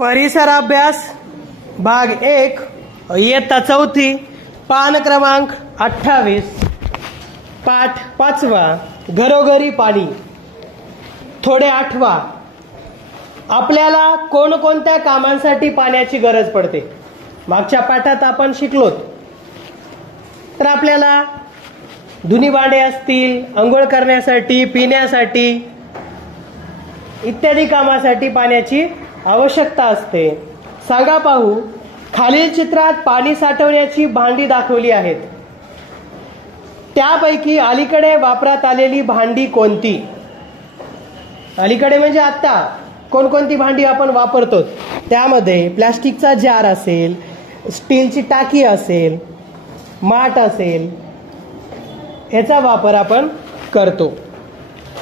परिसर अभ्यास भाग 1 इयत्ता 4 पान क्रमांक 28 पाठ 5 घरोघरी पाणी। थोडे आठवा, आपल्याला कोणकोणत्या कामांसाठी पाण्याची गरज पडते। मागच्या पाठात आपण शिकलो तर आपल्याला धुनी भांडे असतील, अंघोळ करण्यासाठी, पिण्यासाठी इत्यादी कामासाठी पाण्याची आवश्यकता असते। सांगा पाहू, खालील चित्रात पाणी साठवण्याची भांडी दाखवली आहेत, त्यापैकी अलीकडे वापरात आलेली भांडी कोणती? अलीकडे म्हणजे आता कोणकोणती भांडी आपण वापरतो? त्यामध्ये प्लास्टिकचा जार असेल, स्टीलची टाकी असेल, माठ असेल, याचा वापर आपण करतो।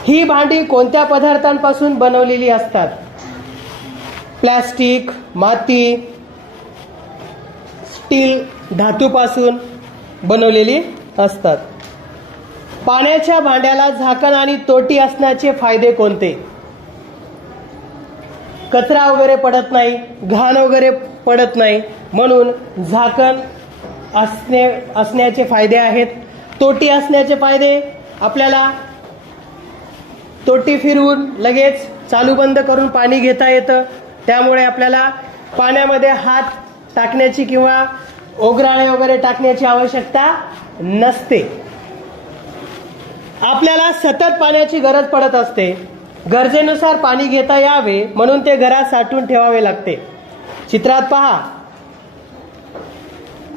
ही भांडी कोणत्या पदार्थांपासून बनवलेली असतात? प्लास्टिक, माती, स्टील, धातूपासून बनवलेली असतात। पाण्याच्या भांड्याला झाकण आणि तोटी असण्याचे फायदे कोणते? कचरा वगैरे पडत नाही, घाण वगैरे पडत नाही, म्हणून झाकण असण्याचे फायदे आहेत। तोटी असण्याचे फायदे, आपल्याला तोटी फिरवून लगेच चालू बंद करून पाणी घेता येतं, त्यामुळे आपल्याला पाण्यामध्ये हात टाकण्याची किंवा ओगराळे वगैरे टाकण्याची आवश्यकता नसते। आपल्याला सतत पाण्याची गरज पडत असते, गरजेनुसार पाणी घेता यावे म्हणून ते घरात साठवून ठेवावे लागते। चित्रात पहा,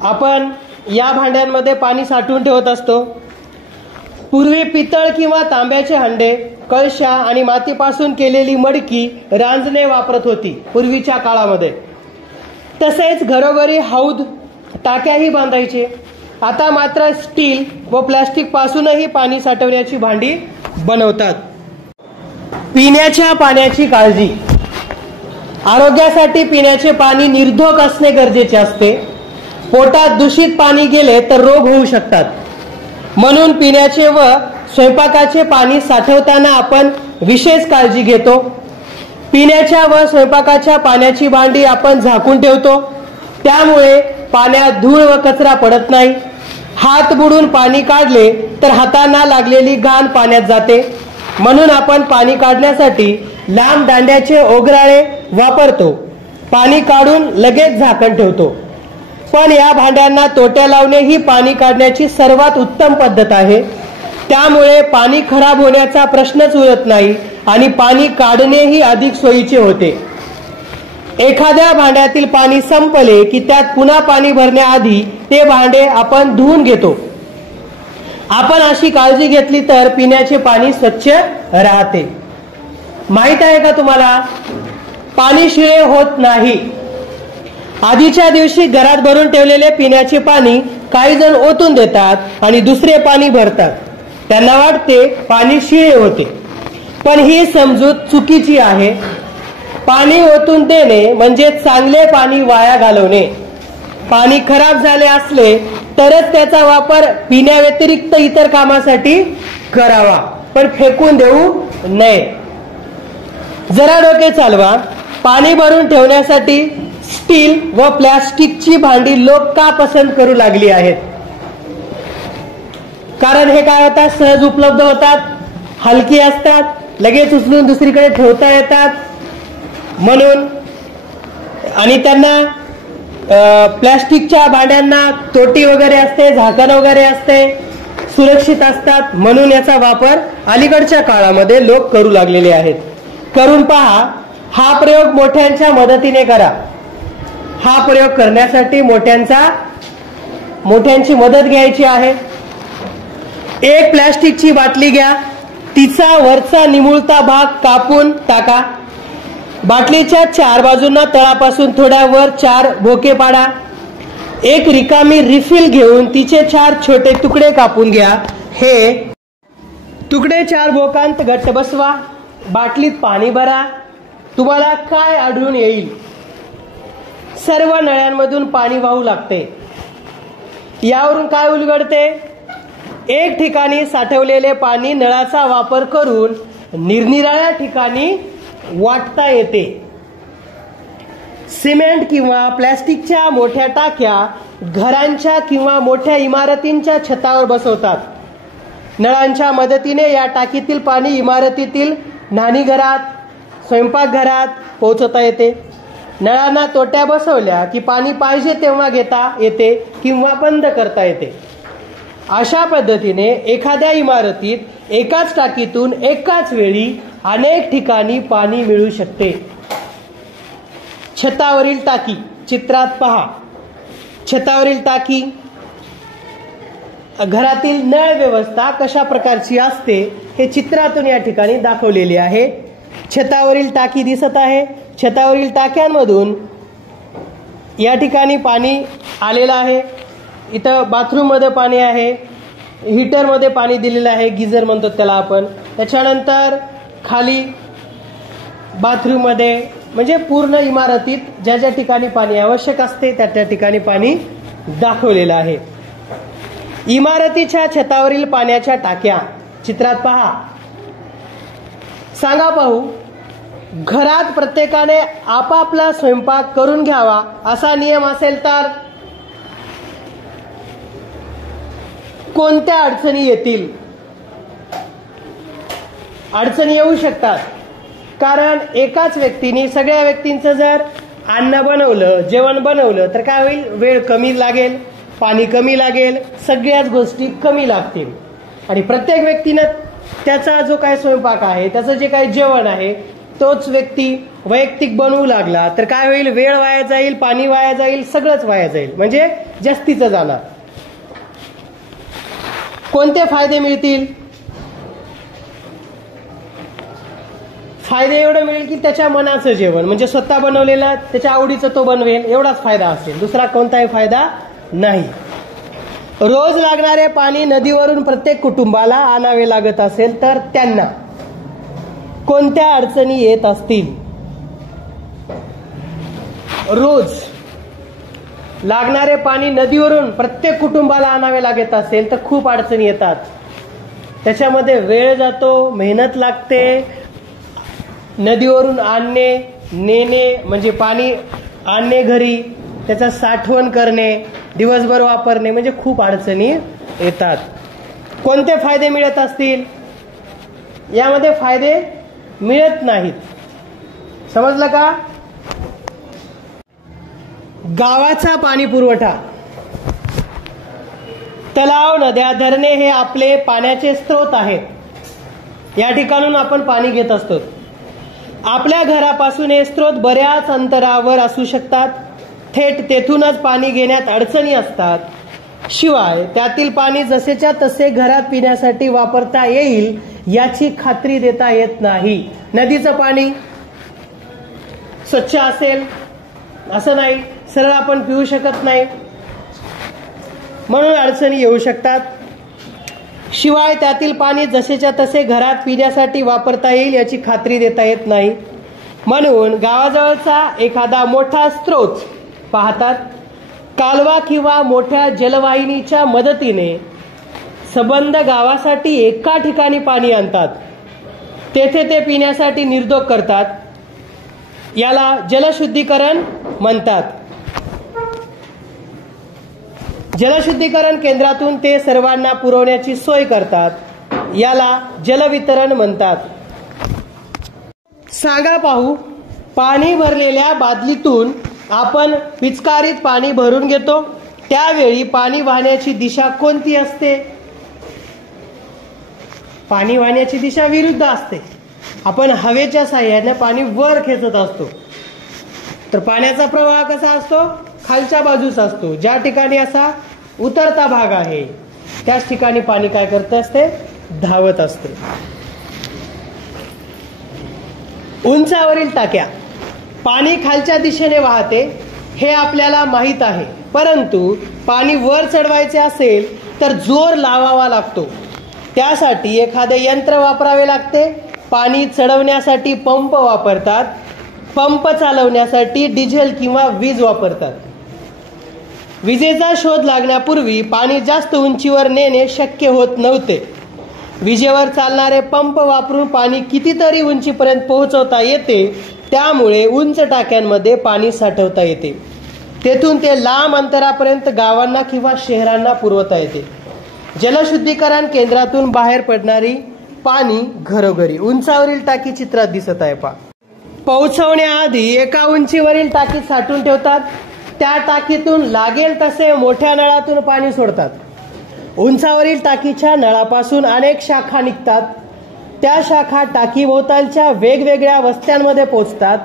आपण या भांड्यांमध्ये पाणी साठवून ठेवत असतो। पूर्वी पितळ किंवा तांब्याचे हंडे, कळशा आणि मातीपासून केलेली मडकी, रांजणे वापरत होती पूर्वीच्या काळामध्ये। तसेच घरोघरी हौद, टाक्याही बांधायचे। आता मात्र स्टील व प्लास्टिक पासूनही पाणी साठवण्याची भांडी बनवतात। पिण्याच्या पाण्याची काळजी, आरोग्यासाठी पिण्याचे पाणी निर्धोक असणे गरजेचे असते। पोटात दूषित पाणी गेले तर रोग होऊ शकतात, म्हणून पिण्याचे व स्वयंपाकाचे पाणी साठवताना आपण विशेष काळजी घेतो। पिण्याच्या व स्वयंपाकाच्या पाण्याची भांडी आपण झाकून ठेवतो, त्यामुळे पाण्यात धूळ व कचरा पडत नाही। हात बुडून पाणी काढले तर हातांना लागलेली घाण पाण्यात जाते, म्हणून आपण पाणी काढण्यासाठी लांब दांड्याचे ओगराळे वापरतो। पाणी काढून लगेच झाकण ठेवतो, पण या भांड्यांना तोट्या लावणे ही पाणी काढण्याची सर्वात उत्तम पद्धत आहे। त्यामुळे पाणी खराब होण्याचा प्रश्नच उरत नाही आणि पाणी काढणेही अधिक सोयीचे होते। एखाद्या भांड्यातील पाणी संपले की त्यात पुन्हा पाणी भरण्याआधी ते भांडे आपण धुवून घेतो। आपण अशी काळजी घेतली तर पिण्याचे पाणी स्वच्छ राहते। माहित आहे का तुम्हाला, पाणी शिळे होत नाही। आधीच्या दिवशी घरात भरून ठेवलेले पिण्याचे पाणी काही जण ओतून देतात आणि दुसरे पाणी भरतात, त्यांना वाटते पाणी शिळे होते, पण ही समजूत चुकीची आहे। पाणी ओतून देणे म्हणजे चांगले पाणी वाया घालवणे। पाणी खराब झाले असले तरच त्याचा वापर पिण्याव्यतिरिक्त इतर कामासाठी करावा, पण फेकून देऊ नये। जरा डोके चालवा, पाणी भरून ठेवण्यासाठी स्टील व प्लास्टिकची भांडी लोक का पसंत करू लागली आहेत? कारण हे काय होतात, सहज उपलब्ध होतात, हलकी असतात, लगेच उचलून दुसरीकडे ठेवता येतात म्हणून। आणि त्यांना प्लास्टिकच्या भांड्यांना तोटी वगैरे असते, झाकण वगैरे असते, सुरक्षित असतात, म्हणून याचा वापर अलीकडच्या काळामध्ये लोक करू लागलेले आहेत। करून पहा, हा प्रयोग मोठ्यांच्या मदतीने करा। हा प्रयोग करण्यासाठी मोठ्यांची मदत घ्यायची आहे। एक प्लास्टिकची बाटली घ्या, तिचा वरचा निमुळता भाग कापून टाका। बाटलीच्या 4 बाजूंना तळापासून थोड्या वर 4 भोके पाडा। एक रिकामी रिफिल घेऊन तिचे 4 छोटे तुकडे कापून घ्या। हे तुकडे 4 भोकांत घट्ट बसवा। बाटलीत पाणी भरा। तुम्हाला काय आढळून येईल? सर्व नळ्यांमधून पाणी वाहू लागते। यावरून काय उलगडते? एक ठिकाणी साठवलेले पाणी नळाचा वापर करून निरनिराळ्या ठिकाणी वाटता येते। सिमेंट किंवा प्लॅस्टिकच्या मोठ्या टाक्या घरांच्या किंवा मोठ्या इमारतींच्या छतावर बसवतात. नळांच्या मदतीने या टाकीतील पाणी इमारतीतील न्हाणीघरात, स्वयंपाकघरात पोहोचवता येते. नळांना तोट्या बसवल्या की पाणी पाहिजे तेव्हा घेता येते किंवा बंद करता येते. अशा पद्धतीने एखाद्या इमारतीत एकाच टाकीतून एकाच वेळी अनेक ठिकाणी पाणी मिळू शकते. छतावरील टाकी चित्रात पहा. छतावरील टाकी, घरातील नळ व्यवस्था कशा प्रकारची असते हे चित्रातून या ठिकाणी दाखवलेले आहे. छतावरील टाकी दिसत आहे. छतावरील टाक्यांमधून या ठिकाणी पाणी आलेलं आहे. इथं बाथरूम मध्ये पाणी आहे, हीटर मध्ये पाणी दिलेलं आहे, गिझर म्हणतो त्याला आपण. त्याच्यानंतर खाली बाथरूम मध्ये, म्हणजे पूर्ण इमारतीत ज्या ज्या ठिकाणी पाणी आवश्यक असते त्या त्या ठिकाणी पाणी दाखवलेलं आहे. इमारतीच्या छतावरील पाण्याच्या टाक्या चित्रात पहा. सांगा पाहू, घरात प्रत्येकाने आपापला स्वयंपाक करून घ्यावा असा नियम असेल तर कोणत्या अडचणी येतील? अडचणी येऊ शकतात, कारण एकाच व्यक्तीने सगळ्या व्यक्तींचं जर अन्न बनवलं, जेवण बनवलं तर काय होईल? वेळ कमी लागेल, पाणी कमी लागेल, सगळ्याच गोष्टी कमी लागतील. आणि प्रत्येक व्यक्तीनं त्याचा जो काय स्वयंपाक आहे, त्याचं जे काही जेवण आहे, तोच व्यक्ती वैयक्तिक बनवू लागला तर काय होईल? वेळ वाया जाईल, पाणी वाया जाईल, सगळंच वाया जाईल, म्हणजे जास्तीचं जाणार. कोणते फायदे मिळतील? फायदे एवढं मिळेल की त्याच्या मनाचं जेवण, म्हणजे स्वतः बनवलेलं त्याच्या आवडीचं तो बनवेल, एवढाच फायदा असेल, दुसरा कोणताही फायदा नाही. रोज लागणारे पाणी नदीवरून प्रत्येक कुटुंबाला आणावे लागत असेल तर त्यांना कोणत्या अडचणी येत असतील? रोज लागणारे पाणी नदीवरून प्रत्येक कुटुंबाला आणावे लागत असेल तर खूप अडचणी येतात. त्याच्यामध्ये वेळ जातो, मेहनत लागते. नदीवरून आणणे, नेणे, म्हणजे पाणी आणणे घरी, त्याचा साठवण करणे, दिवसभर वापरणे, म्हणजे खूप अडचणी येतात. कोणते फायदे मिळत असतील? यामध्ये फायदे मिळत नाहीत. समजलं का? गावाचा पाणी पुरवठा. तलाव, नद्या, धरणे हे आपले पाण्याचे स्रोत आहेत. या ठिकाणून आपण पाणी घेत असतो. आपल्या घरापासून हे स्रोत बऱ्याच अंतरावर असू शकतात. थेट तेथूनच पाणी घेण्यात अडचणी असतात. शिवाय त्यातील पाणी जसेच्या तसे घरात पिण्यासाठी वापरता येईल याची खात्री देता येत नाही. नदीचं पाणी स्वच्छ असेल असं नाही, सरळ आपण पिऊ शकत नाही, म्हणून अडचणी येऊ शकतात. शिवाय त्यातील पाणी जसेच्या तसे घरात पिण्यासाठी वापरता येईल याची खात्री देता येत नाही. म्हणून गावाजवळचा एखादा मोठा स्रोत पाहतात. कालवा किंवा मोठ्या जलवाहिनीच्या मदतीने संबंध गावासाठी एका ठिकाणी पाणी आणतात. तेथे ते पिण्यासाठी निर्धोक करतात. याला जलशुद्धीकरण म्हणतात. जलशुद्धीकरण केंद्रातून ते सर्वांना पुरवण्याची सोय करतात. याला जलवितरण म्हणतात. सांगा पाहू, पाणी भरलेल्या बादलीतून आपण पिचकारीत पाणी भरून घेतो, त्यावेळी पाणी वाहण्याची दिशा कोणती असते? पाणी वाहण्याची दिशा विरुद्ध असते. आपण हवेच्या साह्याने पाणी वर खेचत असतो, तर पाण्याचा प्रवाह कसा असतो? खालच्या बाजूचा असतो. ज्या ठिकाणी असा उतरता भाग आहे त्याच ठिकाणी पाणी काय करत असते? धावत असते. उंचावरील टाक्या. पाणी खालच्या दिशेने वाहते हे आपल्याला माहित आहे, परंतु पाणी वर चढवायचे असेल तर जोर लावावा लागतो. त्यासाठी एखादे यंत्र वापरावे लागते. पाणी चढवण्यासाठी पंप वापरतात. पंप चालवण्यासाठी डिझेल किंवा वीज वापरतात. विजेचा शोध लागण्यापूर्वी पाणी जास्त उंचीवर नेणे शक्य होत नव्हते. विजेवर चालणारे पंप वापरून पाणी कितीतरी उंचीपर्यंत पोहोचवता येते. त्यामुळे उंच टाक्यांमध्ये पाणी साठवता येते. तेथून ते लांब अंतरापर्यंत गावांना किंवा शहरांना पुरवता येते. जलशुद्धीकरण केंद्रातून बाहेर पडणारी पाणी घरोघरी. उंचावरील टाकी चित्रात दिसत आहे पहा. पोहोचवण्याआधी एका उंचीवरील टाकीत साठवून ठेवतात. त्या टाकीतून लागेल तसे मोठ्या नळातून पाणी सोडतात. उंचावरील टाकीच्या नळापासून अनेक शाखा निघतात. त्या शाखा टाकीभोवतालच्या वेगवेगळ्या वस्त्यांमध्ये पोहोचतात.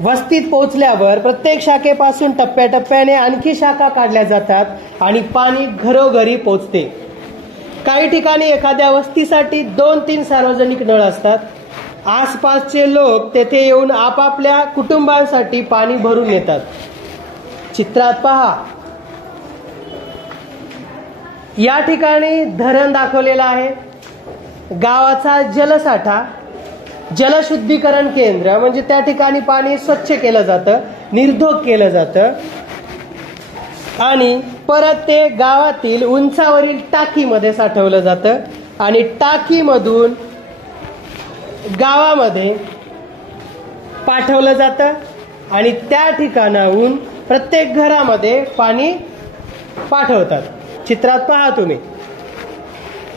वस्तीत पोहोचल्यावर प्रत्येक शाखेपासून टप्प्याटप्प्याने आणखी शाखा काढल्या जातात आणि पाणी घरोघरी पोहोचते. काही ठिकाणी एखाद्या वस्तीसाठी 2-3 सार्वजनिक नळ असतात. आसपासचे लोक तेथे येऊन आपापल्या कुटुंबांसाठी पाणी भरून नेतात. चित्रात पहा, या ठिकाणी धरण दाखवलेलं आहे. गावाचा जलसाठा, जलशुद्धीकरण केंद्र म्हणजे त्या ठिकाणी पाणी स्वच्छ केलं जातं, निर्धोक केलं जातं आणि परत ते गावातील उंचावरील टाकीमध्ये साठवलं जातं आणि टाकीमधून गावामध्ये पाठवलं जातं आणि त्या ठिकाणाहून प्रत्येक घरामध्ये पाणी पाठवतात. चित्रात पहा तुम्ही,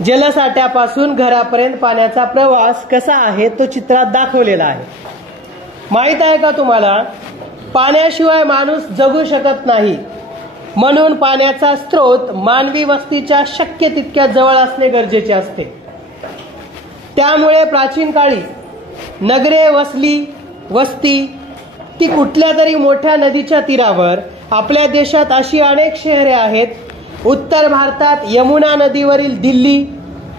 जलसाठ्यापासून घरापर्यंत पाण्याचा प्रवास कसा आहे तो चित्रात दाखवलेला आहे. माहित आहे का तुम्हाला, पाण्याशिवाय माणूस जगू शकत नाही. म्हणून पाण्याचा स्रोत मानवी वस्तीच्या शक्य तितक्या जवळ असणे गरजेचे असते. त्यामुळे प्राचीन काळी नगरे, वस्ती ती कुठल्या तरी मोठ्या नदीच्या तीरावर. आपल्या देशात अशी अनेक शहरे आहेत. उत्तर भारतात यमुना नदीवरील दिल्ली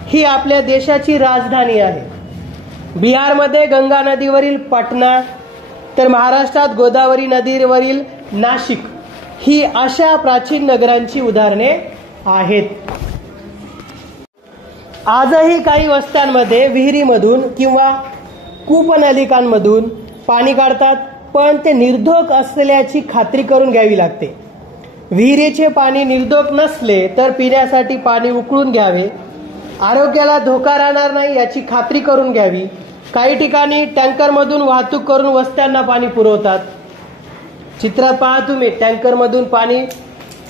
ही आपल्या देशाची राजधानी आहे. बिहारमध्ये गंगा नदीवरील पटना, तर महाराष्ट्रात गोदावरी नदीवरील नाशिक ही अशा प्राचीन नगरांची उदाहरणे आहेत. आजही काही वस्त्यांमध्ये विहिरीमधून किंवा कूपनलिकांमधून पाणी काढतात, पण ते निर्धोक असल्याची खात्री करून घ्यावी लागते. विहिरीचे पाणी निर्धोक नसले तर पिण्यासाठी पाणी उकळून घ्यावे. आरोग्याला धोका राहणार नाही याची खात्री करून घ्यावी. काही ठिकाणी टँकरमधून वाहतूक करून वस्त्यांना पाणी पुरवतात. चित्रात पहा तुम्ही, टँकरमधून पाणी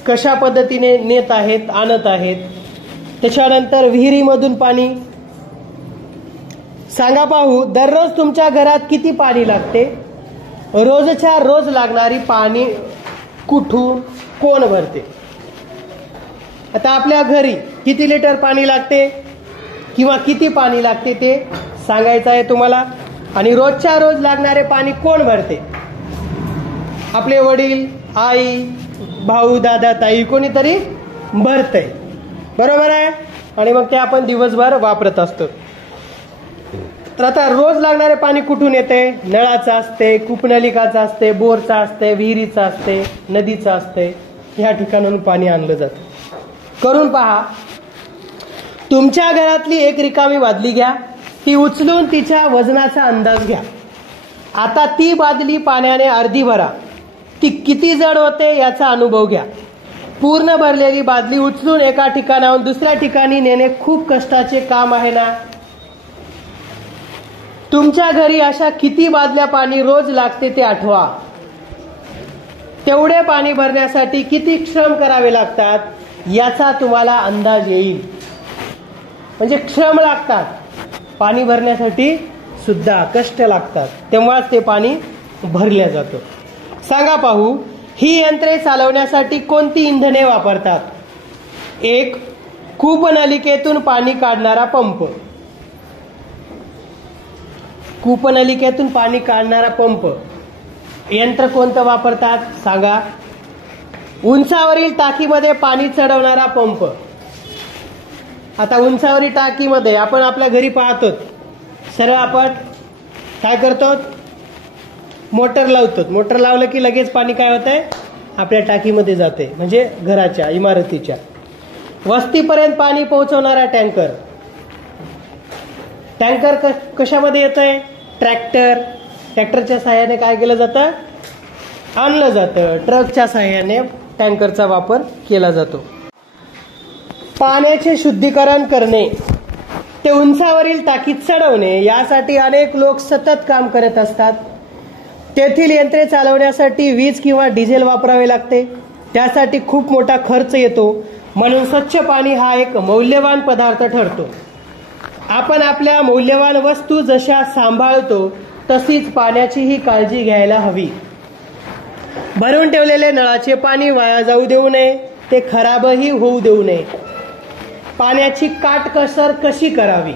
कशा पद्धतीने नेत आहेत, आणत आहेत. त्याच्यानंतर विहिरीमधून पाणी. सांगा पाहू, दररोज तुमच्या घरात किती पाणी लागते? रोजच्या रोज लागणारी पाणी कुठून, कोण भरते? आता आपल्या घरी किती लिटर पाणी लागते किंवा किती पाणी लागते ते सांगायचं आहे तुम्हाला. आणि रोजच्या रोज लागणारे पाणी कोण भरते? आपले वडील, आई, भाऊ, दादा, ताई कोणीतरी भरतंय, बरोबर आहे. आणि मग ते आपण दिवसभर वापरत असतो. तर आता रोज लागणारे पाणी कुठून येते? नळाचं असते, कूपनलिकाचं असते, बोरचं असते, विहिरीचं असते, नदीचं असते. ह्या ठिकाणाहून पाणी आणलं जातं. करून पहा, तुमच्या घरातली एक रिकामी बादली घ्या, ती उचलून तिच्या वजनाचा अंदाज घ्या. आता ती बादली पाण्याने अर्धी भरा. ती किती जड होते याचा अनुभव घ्या. पूर्ण भरलेली बादली उचलून एका ठिकाणाहून दुसऱ्या ठिकाणी नेणे खूप कष्टाचे काम आहे ना. तुमच्या घरी अशा किती बादल्या पाणी रोज लागते ते आठवा. तेवढे पाणी भरण्यासाठी किती श्रम करावे लागतात याचा तुम्हाला अंदाज येईल. म्हणजे श्रम लागतात, पाणी भरण्यासाठी सुद्धा कष्ट लागतात, तेव्हाच ते पाणी भरल्या जातं. सांगा पाहू, ही यंत्रे चालवण्यासाठी कोणती इंधने वापरतात? 1. कूपनलिकेतून पाणी काढणारा पंप. कूपनलिकेतून पाणी काढणारा पंप. यंत्र कोणतं वापरतात सांगा? उंचावरील टाकीमध्ये पाणी चढवणारा पंप. आता उंचावरील टाकीमध्ये आपण आपल्या घरी पाहतो, सरळ आपण काय करतो? मोटर लावतो. मोटर लावलं की लगेच पाणी काय होतंय? आपल्या टाकीमध्ये जाते, म्हणजे घराच्या, इमारतीच्या. वस्तीपर्यंत पाणी पोहोचवणारा टँकर. टँकर कशामध्ये येतंय? ट्रॅक्टर. ट्रॅक्टरच्या साहाय्याने काय केलं जातं? आणलं जातं. ट्रकच्या साहाय्याने टँकरचा वापर केला जातो. पाण्याचे शुद्धीकरण करणे, ते उंचावरील टाकीत चढवणे यासाठी अनेक लोक सतत काम करत असतात. तेथील यंत्रे चालवण्यासाठी वीज किंवा डिझेल वापरावे लागते, त्यासाठी खूप मोठा खर्च येतो. म्हणून स्वच्छ पाणी हा एक मौल्यवान पदार्थ ठरतो. आपण आपल्या मौल्यवान वस्तू जशा सांभाळतो तशीच पाण्याचीही काळजी घ्यायला हवी. भरून ठेवलेले नळाचे पाणी वाया जाऊ देऊ नये, ते खराबही होऊ देऊ नये. पाण्याची काटकसर कशी करावी?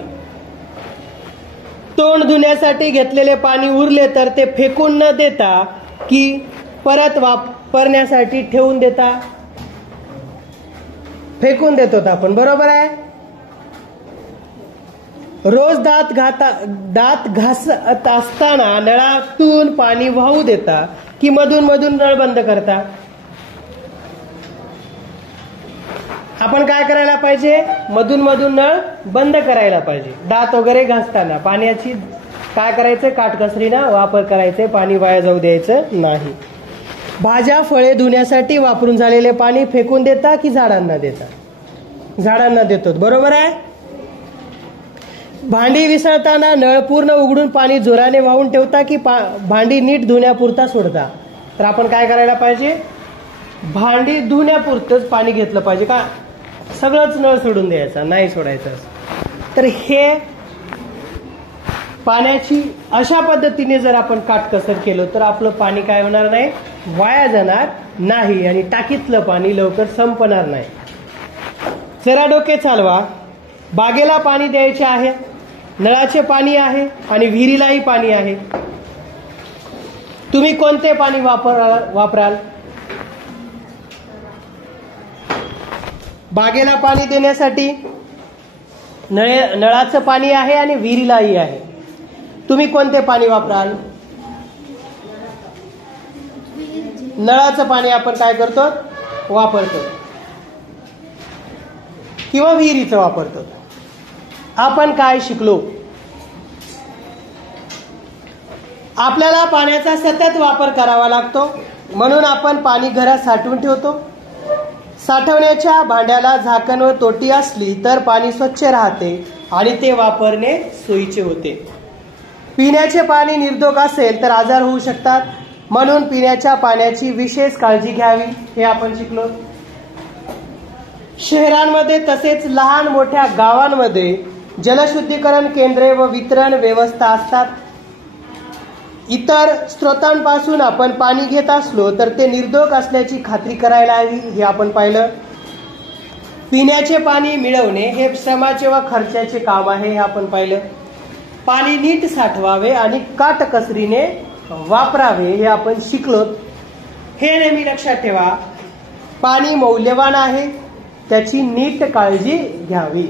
तोंड धुण्यासाठी घेतलेले पाणी उरले तर ते फेकून न देता की परत वापरण्यासाठी ठेवून देता? फेकून देतो आपण, बरोबर आहे. रोज दात घासत असताना नळातून पाणी वाहू देता की मधून मधून नळ बंद करता? आपण काय करायला पाहिजे? मधून मधून नळ बंद करायला पाहिजे. दात वगैरे घासताना पाण्याची काय करायचं? काटकसरीनं वापर करायचे, पाणी वाया जाऊ द्यायचं नाही. भाज्या फळे धुण्यासाठी वापरून झालेले पाणी फेकून देता की झाडांना देता? झाडांना देतो, बरोबर आहे. भांडी विसळताना नळ पूर्ण उघडून पाणी जोराने वाहून ठेवता की भांडी नीट धुण्यापुरता सोडता? तर आपण काय करायला पाहिजे? भांडी धुण्यापुरतंच पाणी घेतलं पाहिजे का सगळंच नळ सोडून द्यायचा? नाही सोडायचं. तर हे पाण्याची अशा पद्धतीने जर आपण काटकसर केलं तर आपलं पाणी काय होणार नाही? वाया जाणार नाही आणि टाकीतलं पाणी लवकर संपणार नाही. जरा डोके चालवा. बागेला पाणी द्यायचे आहे, नळाचे पाणी आहे आणि विहिरीलाही पाणी आहे. तुम्ही कोणते पाणी वापराल? बागेला पाणी देण्यासाठी नळाचं पाणी आहे आणि विहिरीलाही आहे. तुम्ही कोणते पाणी वापराल? नळाचं पाणी आपण काय करतो? वापरतो किंवा विहिरीचं वापरतो. आपण काय शिकलो? आपल्याला पाण्याचा सतत वापर करावा लागतो, म्हणून आपण पाणी घरात साठवून ठेवतो. साठवण्याच्या भांड्याला झाकण व तोटी असली तर पाणी स्वच्छ राहते आणि ते वापरणे सोयीचे होते. पिण्याचे पाणी निर्धोक असेल तर आजार होऊ शकतात, म्हणून पिण्याच्या पाण्याची विशेष काळजी घ्यावी हे आपण शिकलो. शहरांमध्ये तसेच लहान मोठ्या गावांमध्ये जलशुद्धीकरण केंद्रे व वितरण व्यवस्था असतात. इतर स्रोतांपासून आपण पाणी घेत असलो तर ते निर्धोक असल्याची खात्री करायला हवी हे आपण पाहिलं. पिण्याचे पाणी मिळवणे हे श्रमाचे व खर्चाचे काम आहे हे आपण पाहिलं. पाणी नीट साठवावे आणि काटकसरीने वापरावे हे आपण शिकलो. हे नेहमी लक्षात ठेवा, पाणी मौल्यवान आहे, त्याची नीट काळजी घ्यावी.